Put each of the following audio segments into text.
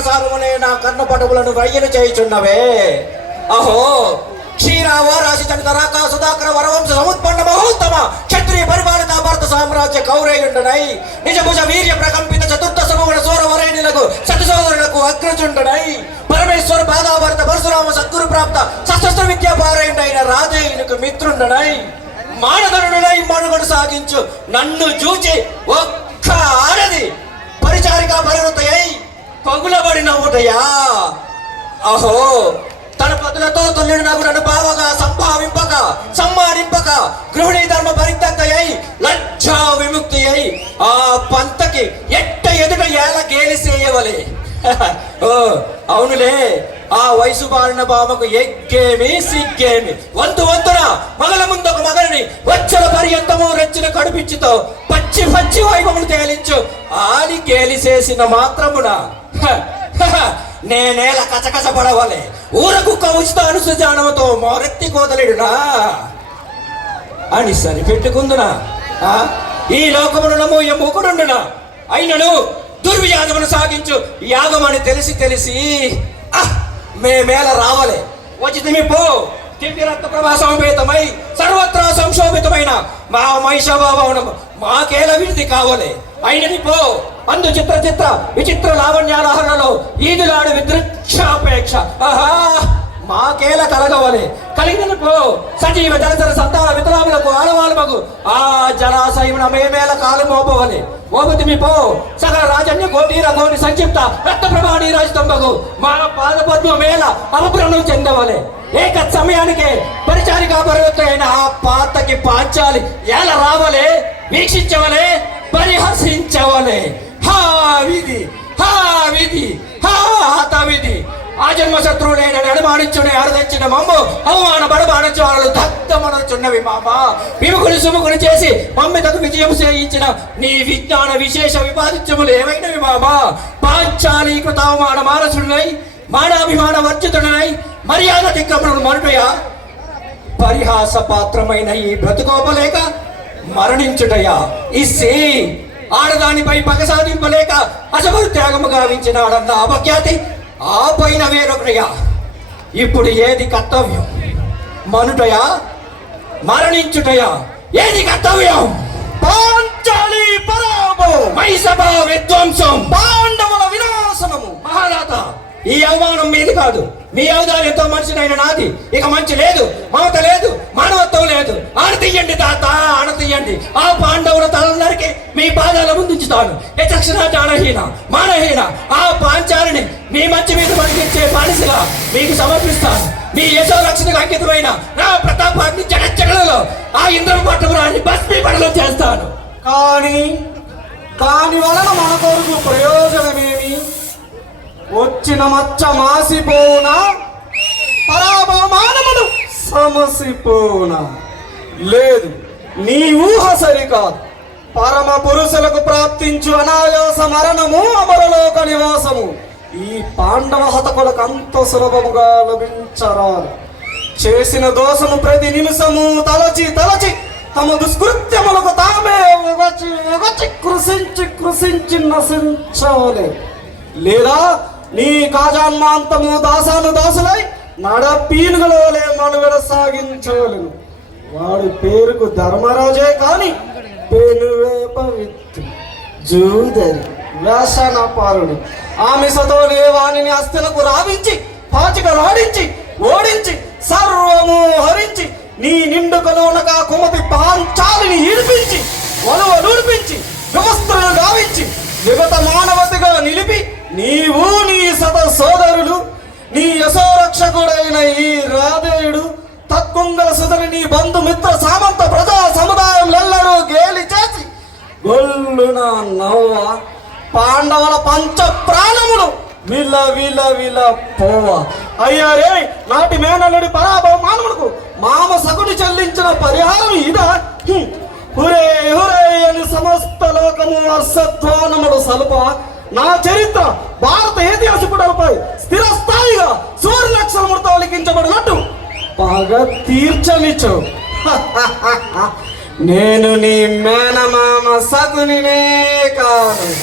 కరుణాసారమునే నా కర్ణ పటములను రయ్యలు చేయుచున్నవే. అహో క్షీరావ రాశి చంద్రరాక సుధాకర వరవంశ సముత్పన్న మహోత్తమ క్షత్రియ పరిపాలిత భారత సామ్రాజ్య కౌరేయుండనై నిజభుజ వీర్య ప్రకంపిత చతుర్థ సమూహ సోర వరేణులకు సతసోదరులకు అగ్రజుండనై పరమేశ్వర పాదాభరత పరశురామ సద్గురు ప్రాప్త సశస్త్ర విద్యా పారాయణుడైన రాజేయునికి మిత్రుండనై మానధనుడనై మనుగడు సాగించు నన్ను చూచి ఒక్క ఆడది పరిచారిక పరివృతయై ఏ ఒకటయా అహో తన పదులతో తొల్లిడు నాకు నన్ను బావగా సంభావింపక సమ్మానింపక గృహిణీ ధర్మ అయి లజ్జా విముక్తి అయి ఆ పంతకి ఎట్ట ఎదుట ఏల గేలిసేయవలే. ఓ అవునులే ఆ వయసు బారిన బామకు ఎగ్గేమి సిగ్గేమి. వంతు వంతున మగల ముందొక మగని వచ్చల పర్యంతము రెచ్చిన కడుపిచ్చితో పచ్చి పచ్చి వైభవములు తేలించు ఆది గేలిసేసిన మాత్రమున నేనేల కచకచ పడవలే. ఊరకు కవుచుత అనుసజానముతో మొరెత్తి కోదలేడునా అని సరిపెట్టుకుందునా? ఆ? ఈ లోకమునము నమూయ అయినను దుర్వ్యాధమును సాగించు. యాగమని తెలిసి తెలిసి ఆహ్! మేమేల రావలే. వచ్చితిమి పో. దివ్యరత్న ప్రభా సమేతమై సర్వత్రా సంశోభితమైన మా మహిషాభావనము మాకేల విడిది కావలే. అయినది పో. అందు చిత్ర చిత్ర విచిత్ర లావణ్యాలహరణలో ఈదులాడు విదృక్షాపేక్ష ఆహా! మాకేల కలగవలే. కలిగిన పో. సజీవ జలచర సంతాన వితరాములకు ఆలవాలమగు ఆ జలాశయమున మేమేల కాలు మోపవలే. మోపతిమి పో. సకల రాజన్య కోటీర కోటి సంక్షిప్త రక్త ప్రభాణి రాజతంబగు మా పాద పద్మ మేల అపభ్రణం చెందవలే. ఏక సమయానికే పరిచారిక పరివర్తన ఆ పాతకి పాంచాలి ఎలా రావలే? వీక్షించవలే? పరిహసించవలే? హా విధి హా విధి హా హత విధి ఆ జన్మ శత్రువుడైన ఆరదించిన మమ్ము అవమాన బడబాడించు వాళ్ళు దత్తమనుచున్నవి మామ. విముకుని సుముకుని చేసి మమ్మితకు విజయం చేయించిన నీ విజ్ఞాన విశేష వివాదిత్యములు ఏమైనవి మామ? పాంచాలీకృత అవమాన మానసుడినై మానాభిమాన వర్జితుడనై మర్యాద దిక్కములను మనుటయా పరిహాస పాత్రమైన ఈ బ్రతుకోపలేక మరణించుటయా? ఇస్సి ఆడదానిపై పగ సాధింపలేక అసలు త్యాగము గావించినాడన్న అపఖ్యాతి ఆ పైన వేరొకటయా ఇప్పుడు ఏది కర్తవ్యం? మనుటయా? మరణించుటయా? ఏది కర్తవ్యం? పాంచాలి మైసభ విధ్వంసం. పాండవుల వినాశనము. మహారాత ఈ అవమానం మీది కాదు. మీ ఔదార్యంతో మనిషినైన నాది. ఇక మంచి లేదు మమత లేదు మానవత్వం లేదు. ఆనతీయండి తాత ఆనతీయండి ఆ పాండవుల తలందరికీ మీ పాదాల ముందుంచుతాను యచక్షణ జానహీన మానహీన ఆ పాంచాలిని మీ మంచి మీద పలికించే బానిసగా మీకు సమర్పిస్తాను. మీ యశో రక్షణకు అంకితమైన నా ప్రతాపాన్ని జగజ్జగలలో ఆ ఇంద్రం పట్టపురాన్ని భస్మీపడలో చేస్తాను. కానీ దాని వలన మన కొరకు ప్రయోజనమేమి? వచ్చిన మచ్చ మాసిపోనా పరాభవమానములు సమసిపోనా లేదు నీ ఊహ సరికాదు. పరమ పురుషులకు ప్రాప్తించు అనాయాస మరణము అమరలోక నివాసము. ఈ పాండవ హతకులకు అంత సులభముగా లభించరా చేసిన దోషము ప్రతి నిమిషము తలచి తలచి తమ దుష్కృత్యములకు తామే ఒకచి ఉగచి కృషించి కృషించి నశించాలి. లేదా నీ కాజాన్మాంతము దాసాను దాసులై నడ మనుగడ సాగించవలను. వాడి పేరుకు ధర్మరాజే కానీ పెనువేప విత్తు జూదరి ఆమె ఆమెసతో వాణిని అస్థిలకు రావించి పాచిక రాడించి ఓడించి సర్వము హరించి నీ నిండుకలోనగా కుమతి పాంచాలిని ఈడిపించి వలువ నూడిపించి వ్యవస్థలను గావించి విగత మానవతిగా నిలిపి నీవు నీ సత సోదరులు నీ యశోరక్షకుడైన ఈ రాధేయుడు తత్కుంగల సుధని నీ బంధుమిత్ర సామంత ప్రజా గొల్లున నవ్వ పాండవుల పంచ ప్రాణములు. విల విల విల పోవ. అయ్యారే నాటి మేనల్లుడి పరాభవ మానవులకు మామ సగుడి చెల్లించిన పరిహారం ఇదా? హురే హురే అని సమస్త లోకము అర్షధ్వానములు సలుప. నా చరిత్ర భారత ఇతిహాసకుడలపై స్థిరస్థాయిగా సూర్యలక్షణములతో లిఖించబడినట్టు బాగా తీర్చనిచు నేను నీ మేనమామ సగునినే కాను.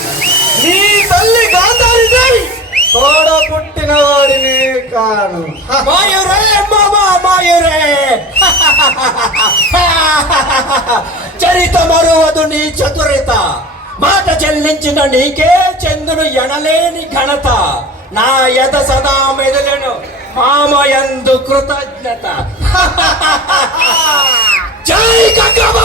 నీ తల్లి గాంధారి దేవి తోడ పుట్టిన వాడినే కాను. హ! మాయురే మామా మాయురే. చరిత మరువదు నీ చతురిత. మాట చెల్లించిన నీకే చంద్రుడు ఎనలేని ఘనత. నా యత సదా మెదలను మామయందు కృతజ్ఞత. జై గంగమ్మవాడే